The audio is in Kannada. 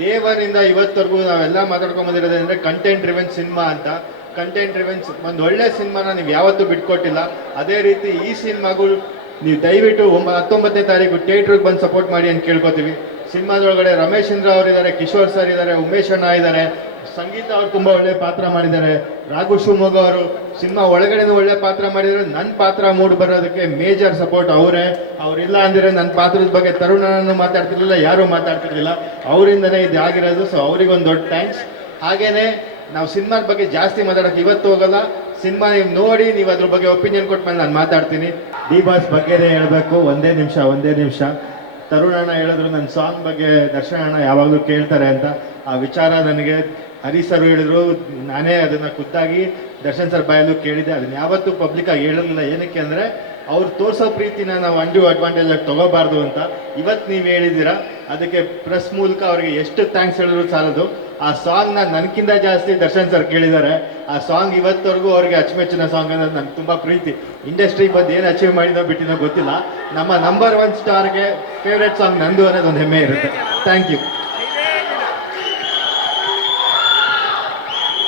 ದೇವರಿಂದ ಇವತ್ತರೆಗೂ ನಾವೆಲ್ಲ ಮಾತಾಡ್ಕೊಂಡ್ ಬಂದಿರೋದಂದ್ರೆ ಕಂಟೆಂಟ್ ರಿವೆನ್ ಸಿನಿಮಾ ಅಂತ. ಕಂಟೆಂಟ್ ರಿವೆನ್ಸ್ ಒಂದು ಒಳ್ಳೆ ಸಿನಿಮಾನ ನೀವು ಯಾವತ್ತೂ ಬಿಟ್ಕೊಟ್ಟಿಲ್ಲ. ಅದೇ ರೀತಿ ಈ ಸಿನಿಮಾಗಳು ನೀವು ದಯವಿಟ್ಟು ಒಂಬ, ಹತ್ತೊಂಬತ್ತನೇ ತಾರೀಕು ಥಿಯೇಟ್ರಿಗೆ ಬಂದು ಸಪೋರ್ಟ್ ಮಾಡಿ ಅಂತ ಕೇಳ್ಕೊತೀವಿ. ಸಿನಿಮಾದೊಳಗಡೆ ರಮೇಶ್ ಚಂದ್ರ ಅವರಿದ್ದಾರೆ, ಕಿಶೋರ್ ಸರ್ ಇದ್ದಾರೆ, ಉಮೇಶ್ ಅಣ್ಣ ಇದ್ದಾರೆ. ಸಂಗೀತ ಅವರು ತುಂಬಾ ಒಳ್ಳೆ ಪಾತ್ರ ಮಾಡಿದ್ದಾರೆ. ರಾಘು ಶಿವಮೊಗ್ಗ ಅವರು ಸಿನಿಮಾ ಒಳಗಡೆ ಒಳ್ಳೆ ಪಾತ್ರ ಮಾಡಿದ್ದಾರೆ. ನನ್ನ ಪಾತ್ರ ಮೂಡ್ ಬರೋದಕ್ಕೆ ಮೇಜರ್ ಸಪೋರ್ಟ್ ಅವರೇ. ಅವರಿಲ್ಲ ಅಂದ್ರೆ ನನ್ನ ಪಾತ್ರದ ಬಗ್ಗೆ ತರುಣನನ್ನು ಮಾತಾಡ್ತಿರ್ಲಿಲ್ಲ, ಯಾರೂ ಮಾತಾಡ್ತಿರ್ಲಿಲ್ಲ. ಅವರಿಂದನೇ ಇದು ಆಗಿರೋದು. ಸೊ ಅವರಿಗೊಂದು ದೊಡ್ಡ ಥ್ಯಾಂಕ್ಸ್ ಹಾಗೇನೆ ನಾವು ಸಿನಿಮಾದ ಬಗ್ಗೆ ಜಾಸ್ತಿ ಮಾತಾಡೋಕೆ ಇವತ್ತು ಹೋಗಲ್ಲ. ಸಿನಿಮಾ ನೀವು ನೋಡಿ, ನೀವು ಅದ್ರ ಬಗ್ಗೆ ಒಪಿನಿಯನ್ ಕೊಟ್ಮೇಲೆ ನಾನು ಮಾತಾಡ್ತೀನಿ. ಡಿ ಬಾಸ್ ಬಗ್ಗೆನೇ ಹೇಳಬೇಕು. ಒಂದೇ ನಿಮಿಷ ಒಂದೇ ನಿಮಿಷ. ತರುಣ್ ಅಣ್ಣ ಹೇಳಿದ್ರು, ನನ್ನ ಸಾಂಗ್ ಬಗ್ಗೆ ದರ್ಶನ ಅಣ್ಣ ಯಾವಾಗಲೂ ಕೇಳ್ತಾರೆ ಅಂತ. ಆ ವಿಚಾರ ನನಗೆ ಹರಿ ಸರ್ ಹೇಳಿದ್ರು, ನಾನೇ ಅದನ್ನ ಖುದ್ದಾಗಿ ದರ್ಶನ್ ಸರ್ ಬಾಯಲ್ಲೂ ಕೇಳಿದೆ ಅದನ್ನ ಯಾವತ್ತೂ ಪಬ್ಲಿಕ್ ಆಗಿ ಹೇಳಿರಲಿಲ್ಲ ಏನಕ್ಕೆ ಅಂದ್ರೆ, ಅವ್ರು ತೋರಿಸೋ ಪ್ರೀತಿನ ನಾವು ಅಂಡು ಅಡ್ವಾಂಟೇಜ್ ಆಗಿ ತಗೋಬಾರ್ದು ಅಂತ. ಇವತ್ತು ನೀವು ಹೇಳಿದ್ದೀರಾ, ಅದಕ್ಕೆ ಪ್ರೆಸ್ ಮೂಲಕ ಅವ್ರಿಗೆ ಎಷ್ಟು ಥ್ಯಾಂಕ್ಸ್ ಹೇಳಿದ್ರು ಸಾಲದು. ಆ ಸಾಂಗ್ನ ನನಗಿಂತ ಜಾಸ್ತಿ ದರ್ಶನ್ ಸರ್ ಕೇಳಿದ್ದಾರೆ. ಆ ಸಾಂಗ್ ಇವತ್ತವರೆಗೂ ಅವ್ರಿಗೆ ಅಚ್ಚುಮೆಚ್ಚಿನ ಸಾಂಗ್ ಅನ್ನೋದು ನನಗೆ ತುಂಬ ಪ್ರೀತಿ. ಇಂಡಸ್ಟ್ರಿ ಬಂದು ಏನು ಅಚೀವ್ ಮಾಡಿದೋ ಬಿಟ್ಟಿನೋ ಗೊತ್ತಿಲ್ಲ. ನಮ್ಮ ನಂಬರ್ ಒನ್ ಸ್ಟಾರ್ಗೆ ಫೇವ್ರೆಟ್ ಸಾಂಗ್ ನಂದು ಅನ್ನೋದು ಒಂದು ಹೆಮ್ಮೆ ಇರುತ್ತೆ. Thank you